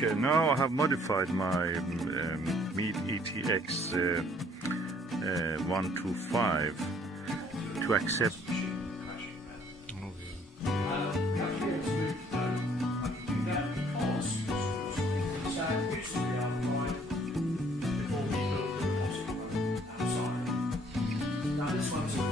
Okay, now I have modified my Meet ETX 125 to accept. This one's a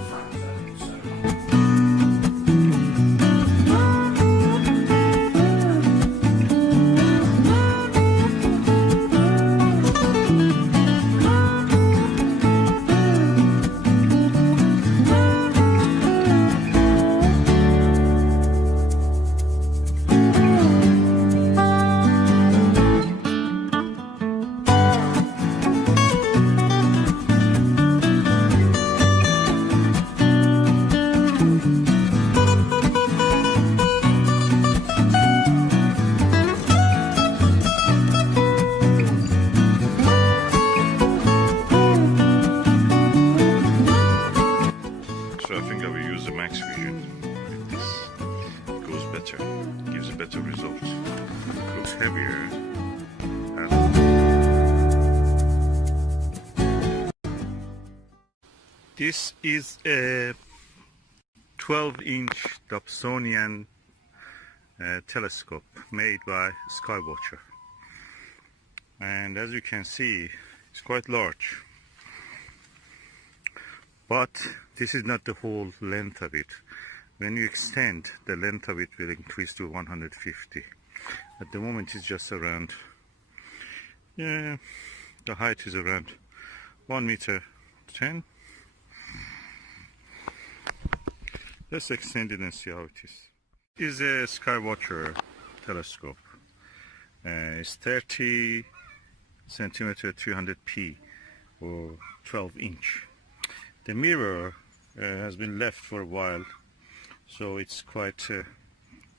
refractor, gives a better result. It goes heavier. This is a 12-inch Dobsonian telescope made by SkyWatcher, and as you can see, it's quite large. But this is not the whole length of it. When you extend, the length of it will increase to 150. At the moment it's just around, the height is around 1 meter 10. Let's extend it and see how it is. This is a SkyWatcher telescope. It's 30 centimeter 300p or 12 inch. The mirror has been left for a while, so it's quite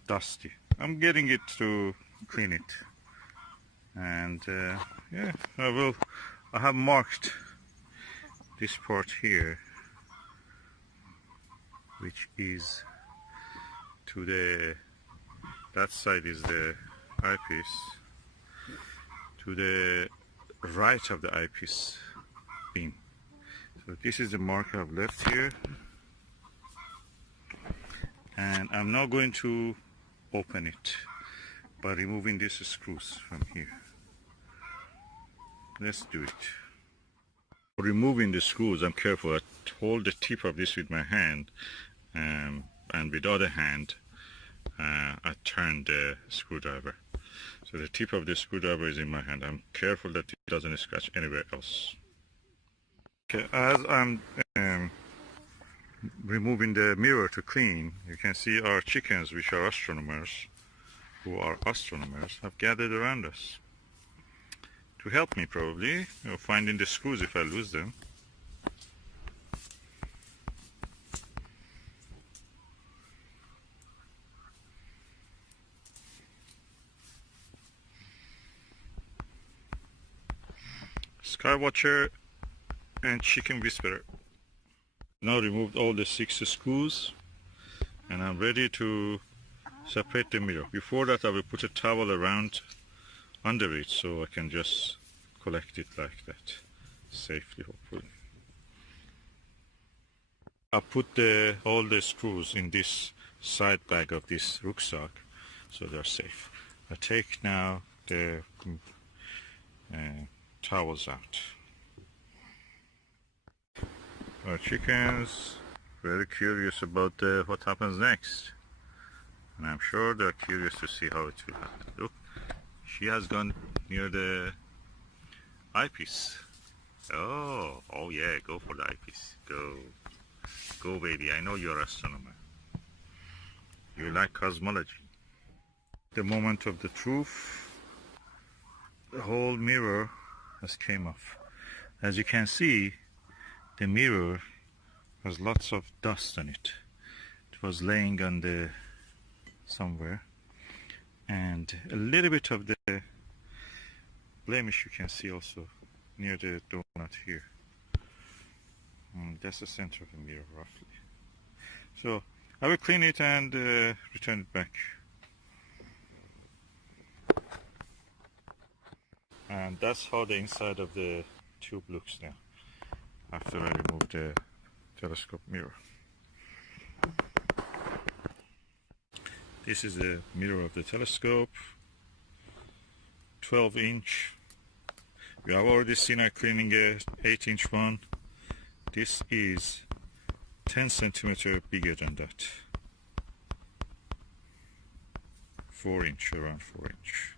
dusty. I'm getting it to clean it, and yeah, I have marked this part here, which is to that side is the eyepiece, to the right of the eyepiece beam. So this is the marker I've left here, and I'm now going to open it by removing these screws from here. Let's do it. For removing the screws, I'm careful. I hold the tip of this with my hand, and with the other hand I turn the screwdriver. So the tip of the screwdriver is in my hand. I'm careful that it doesn't scratch anywhere else. Okay, as I'm removing the mirror to clean, you can see our chickens, which are astronomers, have gathered around us to help me, probably, finding the screws if I lose them. SkyWatcher and Chicken Whisperer. Now removed all the 6 screws, and I'm ready to separate the mirror. Before that, I will put a towel around under it so I can just collect it like that safely, hopefully. I put all the screws in this side bag of this rucksack so they're safe. I take now the towels out. Our chickens very curious about what happens next, and I'm sure they're curious to see how it will happen. Look, she has gone near the eyepiece. Oh yeah, go for the eyepiece. Go baby, I know you're an astronomer. You like cosmology. The moment of the truth, the whole mirror has came off. As you can see, the mirror has lots of dust on it. It was laying on the somewhere, and a little bit of the blemish you can see also near the donut here. That's the center of the mirror roughly. So I will clean it and return it back. And that's how the inside of the tube looks now after I remove the telescope mirror. This is the mirror of the telescope, 12-inch. You have already seen I cleaning a 8-inch one. This is 10 centimeter bigger than that. 4-inch, around 4-inch.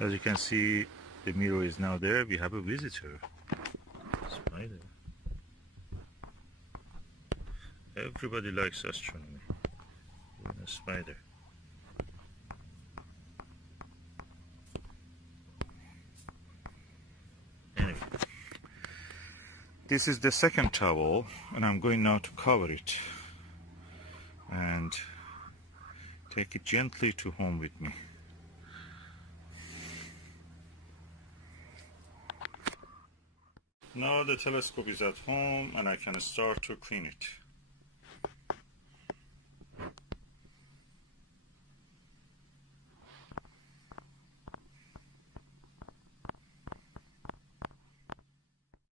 As you can see, the mirror is now there. We have a visitor. Spider. Everybody likes astronomy. Even a spider. Anyway, this is the second towel, and I'm going now to cover it and take it gently to home with me. Now the telescope is at home and I can start to clean it.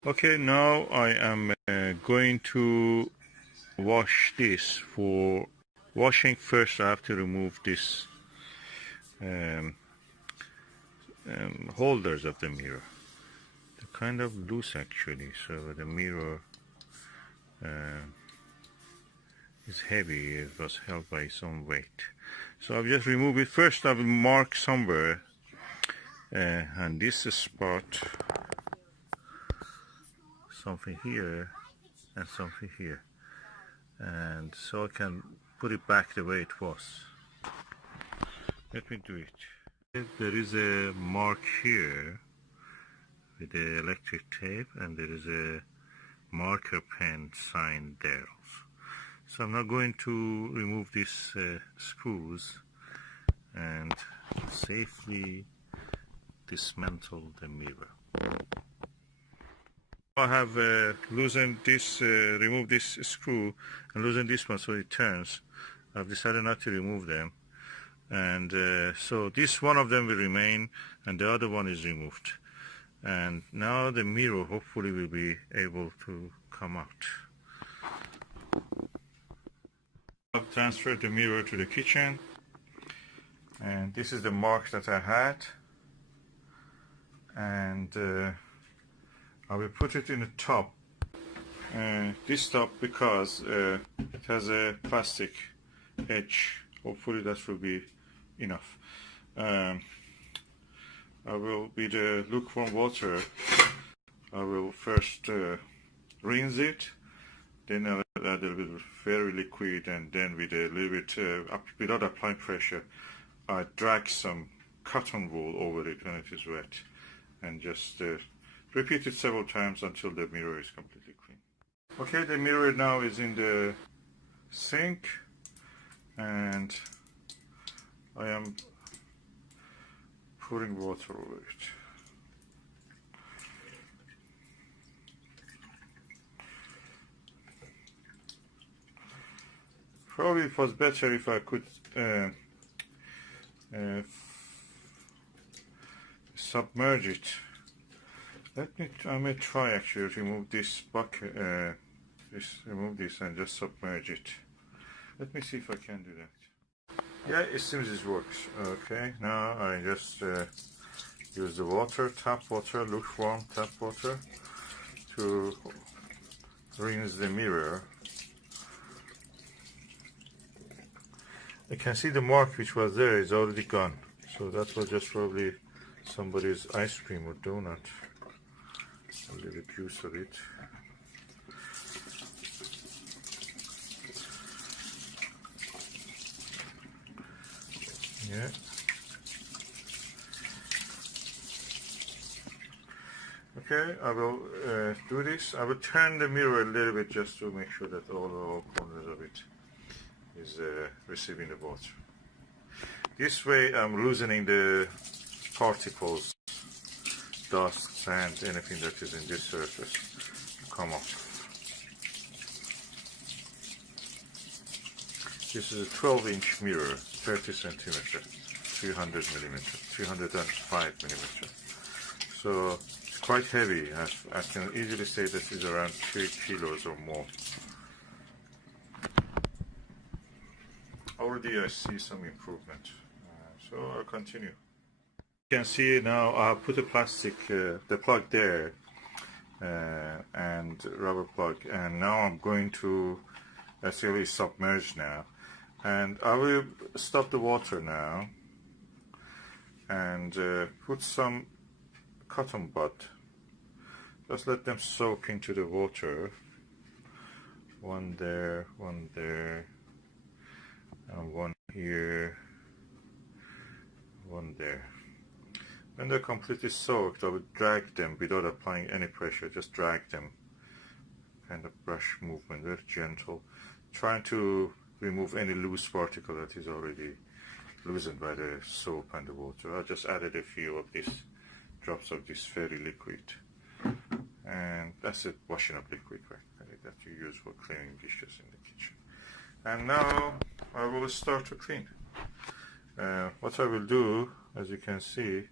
Okay, now I am going to wash this. For washing, first I have to remove this holders of the mirror. They're kind of loose actually, so the mirror is heavy. It was held by its own weight. So I'll just remove it. First I will mark somewhere, and this spot, something here and something here, and so I can put it back the way it was. Let me do it. There is a mark here with the electric tape, and there is a marker pen sign there also. So I'm now going to remove these screws and safely dismantle the mirror. I have loosened this, removed this screw and loosened this one so it turns. I've decided not to remove them, and so this one of them will remain and the other one is removed. And now the mirror hopefully will be able to come out. I've transferred the mirror to the kitchen, and this is the mark that I had, and I will put it in the top. This top, because it has a plastic edge. Hopefully that will be enough. I will, with the lukewarm water, I will first rinse it, then I'll add a little bit of very liquid, and then with a little bit, without applying pressure, I drag some cotton wool over it when it is wet, and just repeat it several times until the mirror is completely clean. Okay, the mirror now is in the sink, and I am pouring water over it. Probably it was better if I could submerge it. I may try actually to remove this bucket, remove this and just submerge it. Let me see if I can do that. Yeah, it seems it works. Okay, now I just use the water, tap water, lukewarm tap water, to rinse the mirror. I can see the mark which was there is already gone. So that was just probably somebody's ice cream or donut. A little juice of it. Yeah. Okay, I will do this. I will turn the mirror a little bit just to make sure that all corners of it is receiving the water. This way I'm loosening the particles, dust, sand, anything that is in this surface to come off. This is a 12-inch mirror, 30 centimeter, 300 millimeter, 305 millimeter. So it's quite heavy. I can easily say this is around 3 kilos or more. Already I see some improvement. So I'll continue. You can see now I put a plastic, the plug there, and rubber plug, and now I'm going to actually submerge now, and I will stop the water now and put some cotton bud. Just let them soak into the water. One there, and one here, one there. When they're completely soaked, I would drag them without applying any pressure. Just drag them, kind of brush movement, very gentle, trying to remove any loose particle that is already loosened by the soap and the water. I just added a few of these drops of this fairy liquid, and that's it, washing up liquid, right, that you use for cleaning dishes in the kitchen. And now I will start to clean. What I will do, as you can see,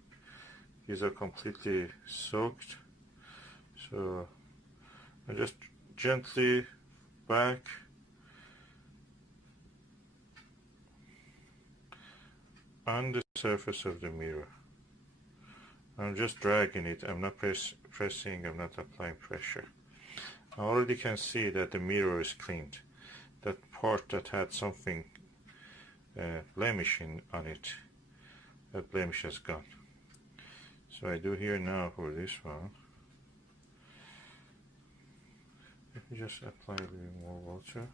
these are completely soaked, so I just gently back on the surface of the mirror. I'm just dragging it. I'm not pressing, I'm not applying pressure. I already can see that the mirror is cleaned. That part that had something blemishing on it, that blemish has gone. So I do here now for this one. Let me just apply a little more water.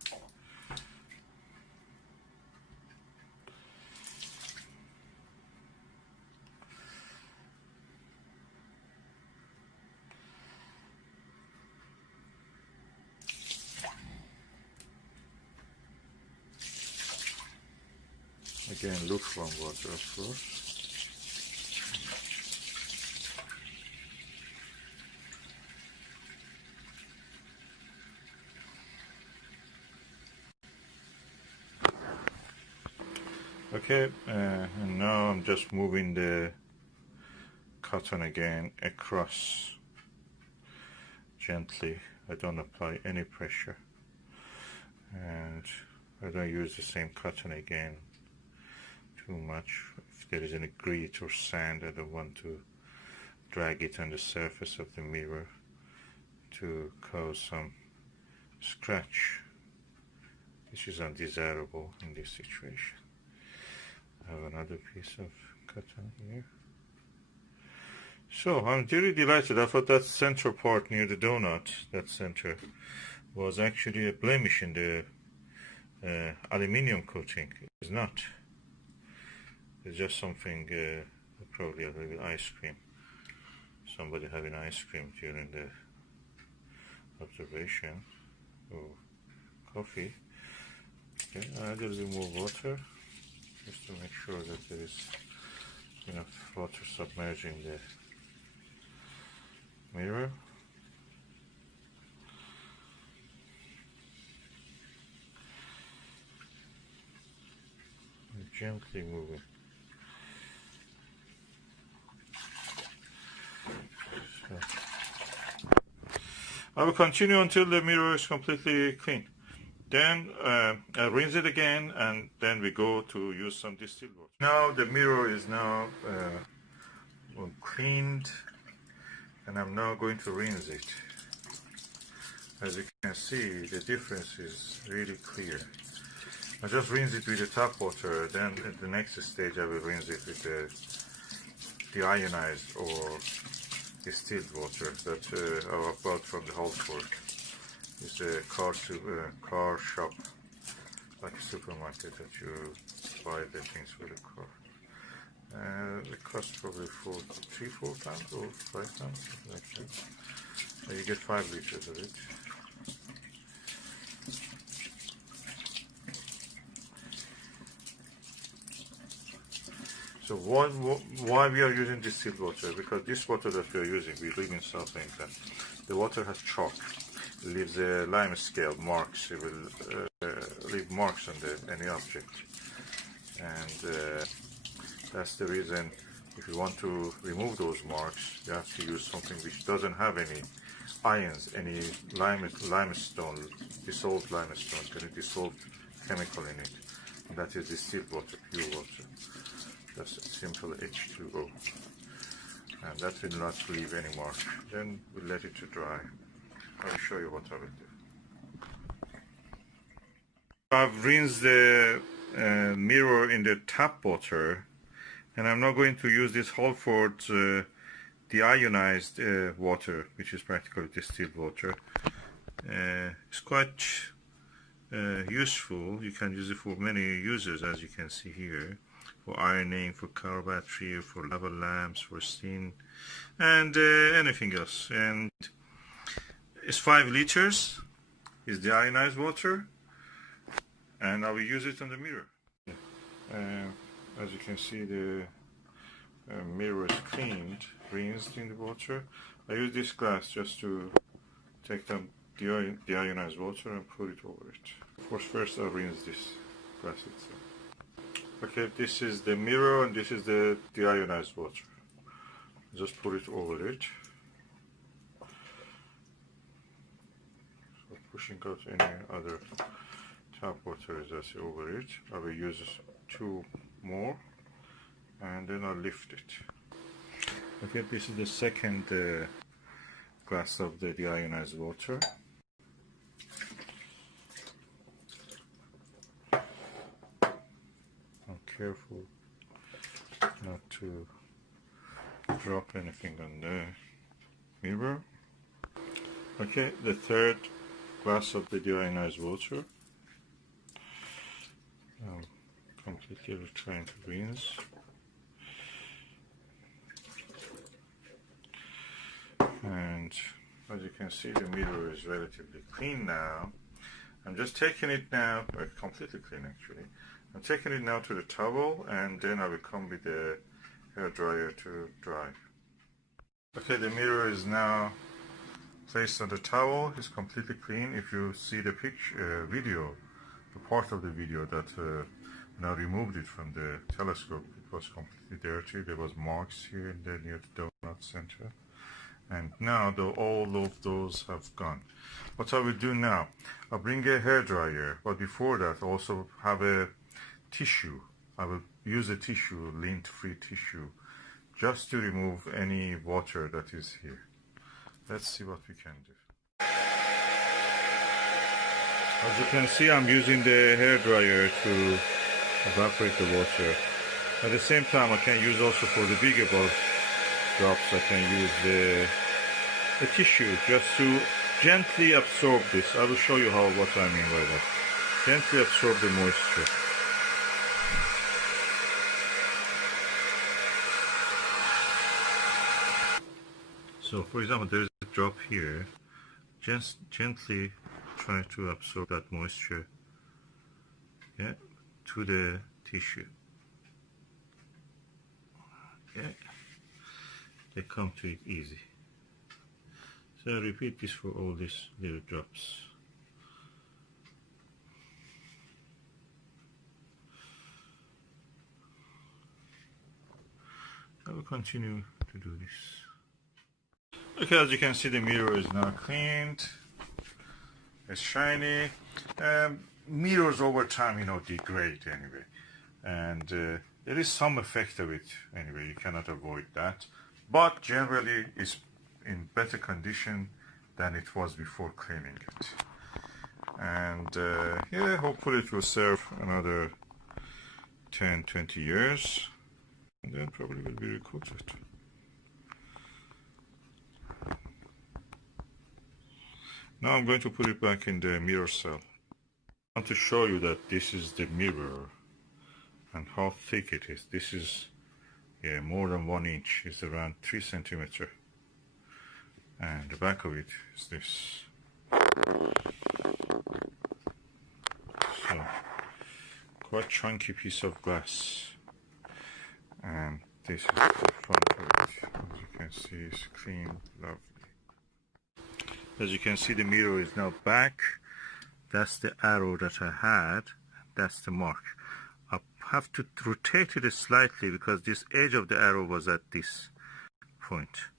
Again, lukewarm water, of course. Okay, and now I'm just moving the cotton again across gently. I don't apply any pressure, and I don't use the same cotton again too much. If there is any grit or sand, I don't want to drag it on the surface of the mirror to cause some scratch, which is undesirable in this situation. I have another piece of cotton here. So I'm really delighted. I thought that center part near the donut, that center, was actually a blemish in the aluminium coating. It's not. It's just something, probably a little ice cream. Somebody having ice cream during the observation, or coffee. Okay, add a little more water, just to make sure that there is enough water submerging the mirror. And gently moving. So I will continue until the mirror is completely clean. Then I rinse it again, and then we go to use some distilled water. Now the mirror is now cleaned, and I'm now going to rinse it. As you can see, the difference is really clear. I just rinse it with the tap water, then at the next stage I will rinse it with the ionized or distilled water that I bought from the Halsburg. It's a car shop, like a supermarket that you buy the things for the car. It costs probably 3-4 pounds or 5 pounds, something like that. So you get 5 liters of it. So why we are using distilled water? Because this water that we are using, we live in South England. The water has chalk. leaves a lime scale marks. It will leave marks on any object, and that's the reason. If you want to remove those marks, you have to use something which doesn't have any ions, any limestone, dissolved limestone, any dissolved chemical in it. And that is distilled water, pure water. Just a simple H2O. And that will not leave any mark. Then we'll let it to dry. I'll show you what I will do. I've rinsed the mirror in the tap water, and I'm now going to use this Halford deionized water, which is practically distilled water. It's quite useful. You can use it for many uses, as you can see here, for ironing, for car battery, for lava lamps, for steam, and anything else. And it's 5 liters. Is deionized water, and I will use it on the mirror. As you can see, the mirror is cleaned, rinsed in the water. I use this glass just to take the deionized water and put it over it. First I'll rinse this glass itself. Okay, this is the mirror and this is the deionized water. Just put it over it. So pushing out any other tap water is just over it. I will use 2 more, and then I'll lift it. Okay, this is the second glass of the deionized water. I'm careful not to drop anything on the mirror. Okay, the third glass of the deionized water. Completely trying to rinse. And as you can see, the mirror is relatively clean now. I'm just taking it now, completely clean actually. I'm taking it now to the towel, and then I will come with the hair dryer to dry. Okay, the mirror is now placed on the towel. It's completely clean. If you see the picture, video, the part of the video that when I removed it from the telescope, it was completely dirty. There was marks here and there near the donut center. And now all of those have gone. What I will do now, I'll bring a hair dryer, but before that also have a tissue. I will use a tissue, lint-free tissue, just to remove any water that is here. Let's see what we can do. As you can see, I'm using the hair dryer to evaporate the water. At the same time, I can use also for the bigger bulk drops, I can use the tissue just to gently absorb this. I will show you what I mean by that. Gently absorb the moisture. So for example, there is a drop here. Just gently try to absorb that moisture, yeah, to the tissue. Okay, they come to it easy. So repeat this for all these little drops. I will continue to do this. Okay, as you can see, the mirror is now cleaned. It's shiny. Mirrors over time, degrade anyway, and there is some effect of it anyway. You cannot avoid that, but generally it's in better condition than it was before cleaning it. And yeah, hopefully it will serve another 10-20 years, and then probably will be recoated. Now I'm going to put it back in the mirror cell. I want to show you that this is the mirror and how thick it is. This is more than 1 inch. It's around 3 centimeters. And the back of it is this. So, quite chunky piece of glass. And this is the front of it. As you can see, it's clean, lovely. As you can see, the mirror is now back. That's the arrow that I had. That's the mark. I have to rotate it slightly because this edge of the arrow was at this point.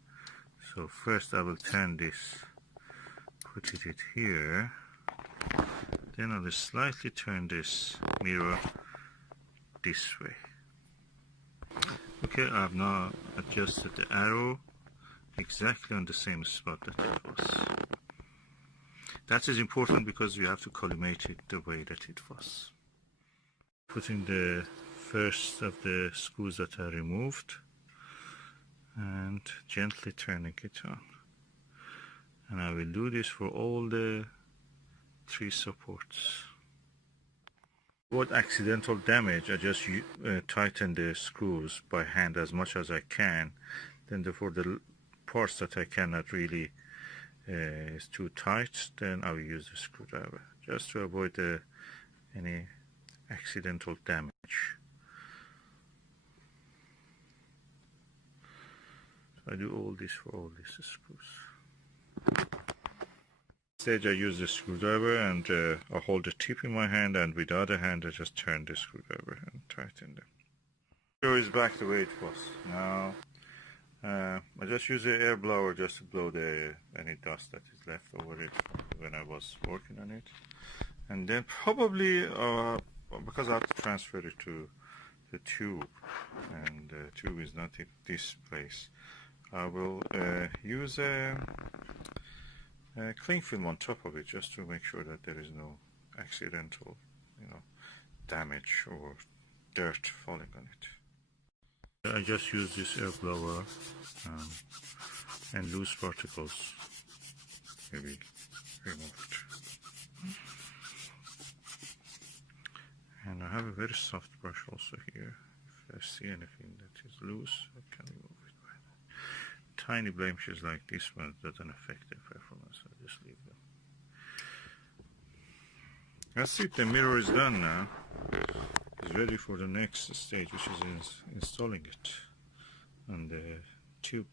So first I will turn this, put it here. Then I will slightly turn this mirror this way. Okay, I have now adjusted the arrow exactly on the same spot that it was. That is important because we have to collimate it the way that it was. Putting the first of the screws that I removed and gently turning it on. And I will do this for all the 3 supports. To avoid accidental damage, I just tighten the screws by hand as much as I can. Then for the parts that I cannot really is too tight, then I will use the screwdriver just to avoid any accidental damage. So I do all this for all these screws. Stage I use the screwdriver and I hold the tip in my hand, and with the other hand I just turn the screwdriver and tighten them. Here is back the way it was. Now I just use the air blower just to blow any dust that is left over it when I was working on it. And then probably because I have to transfer it to the tube, and the tube is not in this place, I will use a cling film on top of it just to make sure that there is no accidental, damage or dirt falling on it. I just use this air blower and loose particles maybe removed. And I have a very soft brush also here. If I see anything that is loose, I can remove it. Tiny blemishes like this one doesn't affect the performance, I just leave them. That's it, the mirror is done now. It's ready for the next stage, which is installing it on the tube.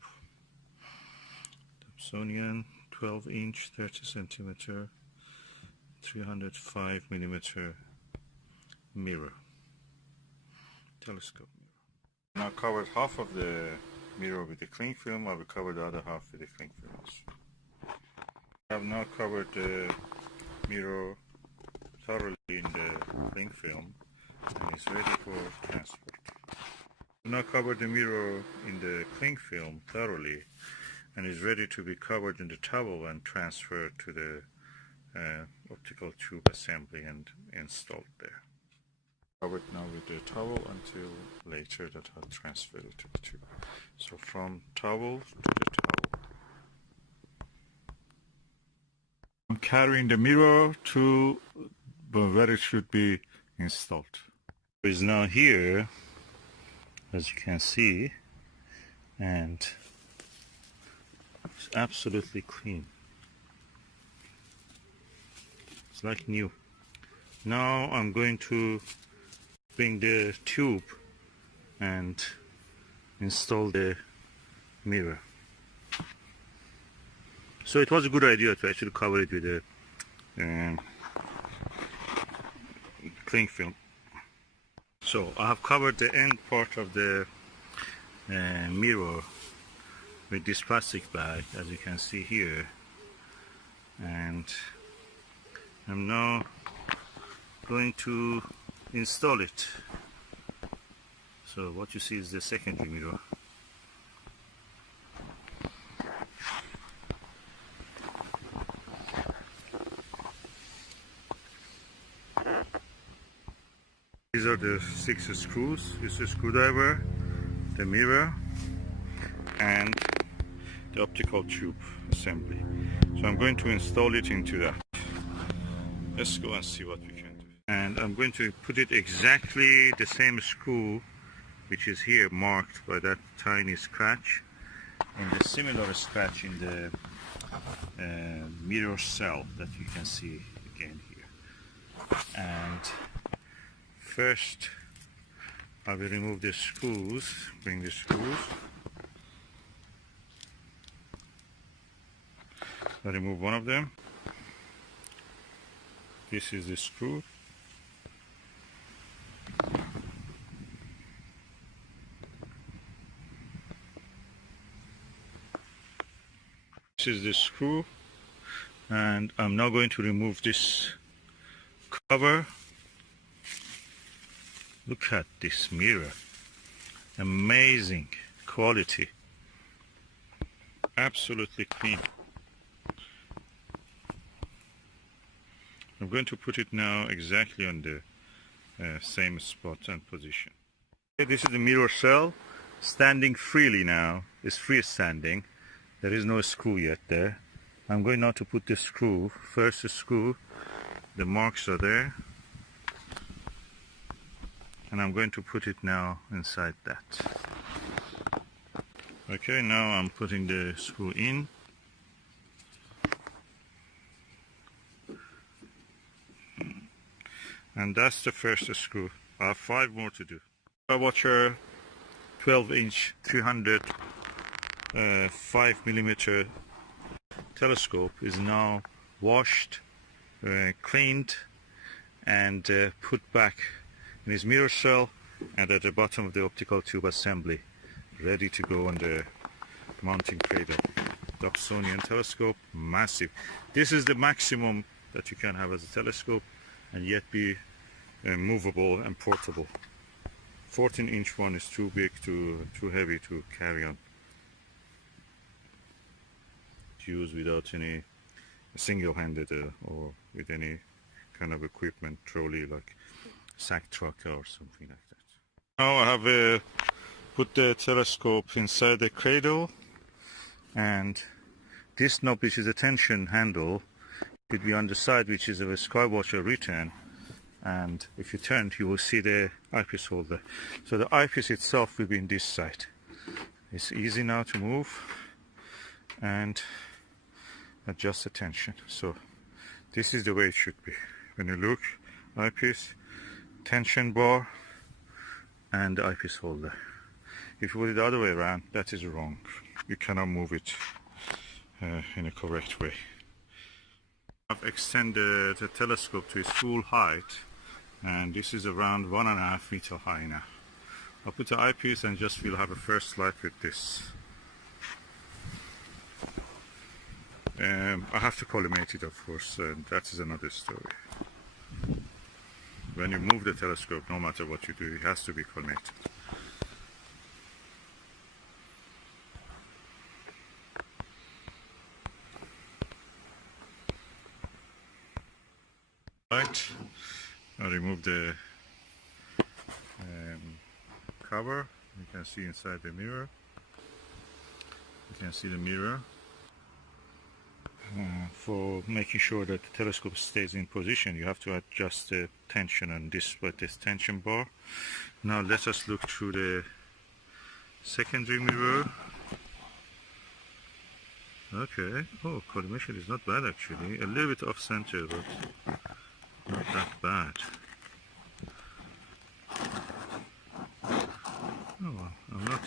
Dobsonian 12-inch, 30 centimeter, 305 millimeter mirror, telescope mirror. Now covered half of the mirror with the cling film. I will cover the other half with the cling film also. I have now covered the mirror thoroughly in the cling film, and it's ready for transport. I now covered the mirror in the cling film thoroughly, and is ready to be covered in the towel and transferred to the optical tube assembly and installed there. Covered now with the towel until later that I'll transfer it to the tube. So from towel to the towel. I'm carrying the mirror to where it should be installed. It is now here, as you can see, and it's absolutely clean. It's like new. Now I'm going to bring the tube and install the mirror. So it was a good idea to actually cover it with a cling film. So I have covered the end part of the mirror with this plastic bag, as you can see here, and I'm now going to install it. So what you see is the secondary mirror. These are the 6 screws. This is the screwdriver, the mirror, and the optical tube assembly. So I'm going to install it into that. Let's go and see what we can do. And I'm going to put it exactly the same screw which is here marked by that tiny scratch, and the similar scratch in the mirror cell that you can see again here. And first I will remove the screws, bring the screws, I remove one of them. This is the screw. This is the screw, and I'm now going to remove this cover. Look at this mirror. Amazing quality. Absolutely clean. I'm going to put it now exactly on the same spot and position. Okay, this is the mirror cell, standing freely now. It's freestanding. There is no screw yet there. I'm going now to put the screw, first the screw, the marks are there, and I'm going to put it now inside that. Okay, now I'm putting the screw in. And that's the first screw. I have 5 more to do. SkyWatcher 12-inch 305mm telescope is now washed, cleaned, and put back in his mirror cell and at the bottom of the optical tube assembly, ready to go on the mounting cradle. Dobsonian telescope, massive. This is the maximum that you can have as a telescope and yet be movable and portable. 14-inch one is too big, too heavy to carry on. To use without any single-handed or with any kind of equipment, trolley like sack truck or something like that. Now I have put the telescope inside the cradle, and this knob, which is a tension handle, could be on the side, which is a SkyWatcher return, and if you turn you will see the eyepiece holder. So the eyepiece itself will be in this side. It's easy now to move and adjust the tension. So this is the way it should be. When you look, eyepiece, tension bar, and the eyepiece holder. If you put it the other way around, that is wrong. You cannot move it in a correct way. I've extended the telescope to its full height, and this is around 1.5 meter high now. I'll put the eyepiece and just we'll have a first light with this. I have to collimate it, of course, and that is another story. When you move the telescope, no matter what you do, it has to be collimated. Right, I remove the cover. You can see inside the mirror. You can see the mirror. For making sure that the telescope stays in position, you have to adjust the tension on this with this tension bar. Now let us look through the secondary mirror. Okay, oh, collimation is not bad actually. A little bit off center, but not that bad. Oh, well, I'm not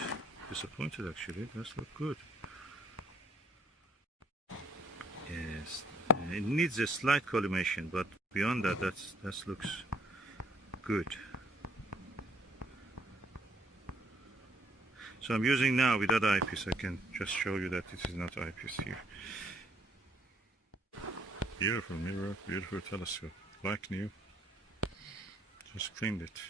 disappointed actually. It does look good. Yes, it needs a slight collimation, but beyond that, that looks good. So I'm using now without eyepiece. I can just show you that this is not eyepiece here. Beautiful mirror, beautiful telescope, like new. Just cleaned it.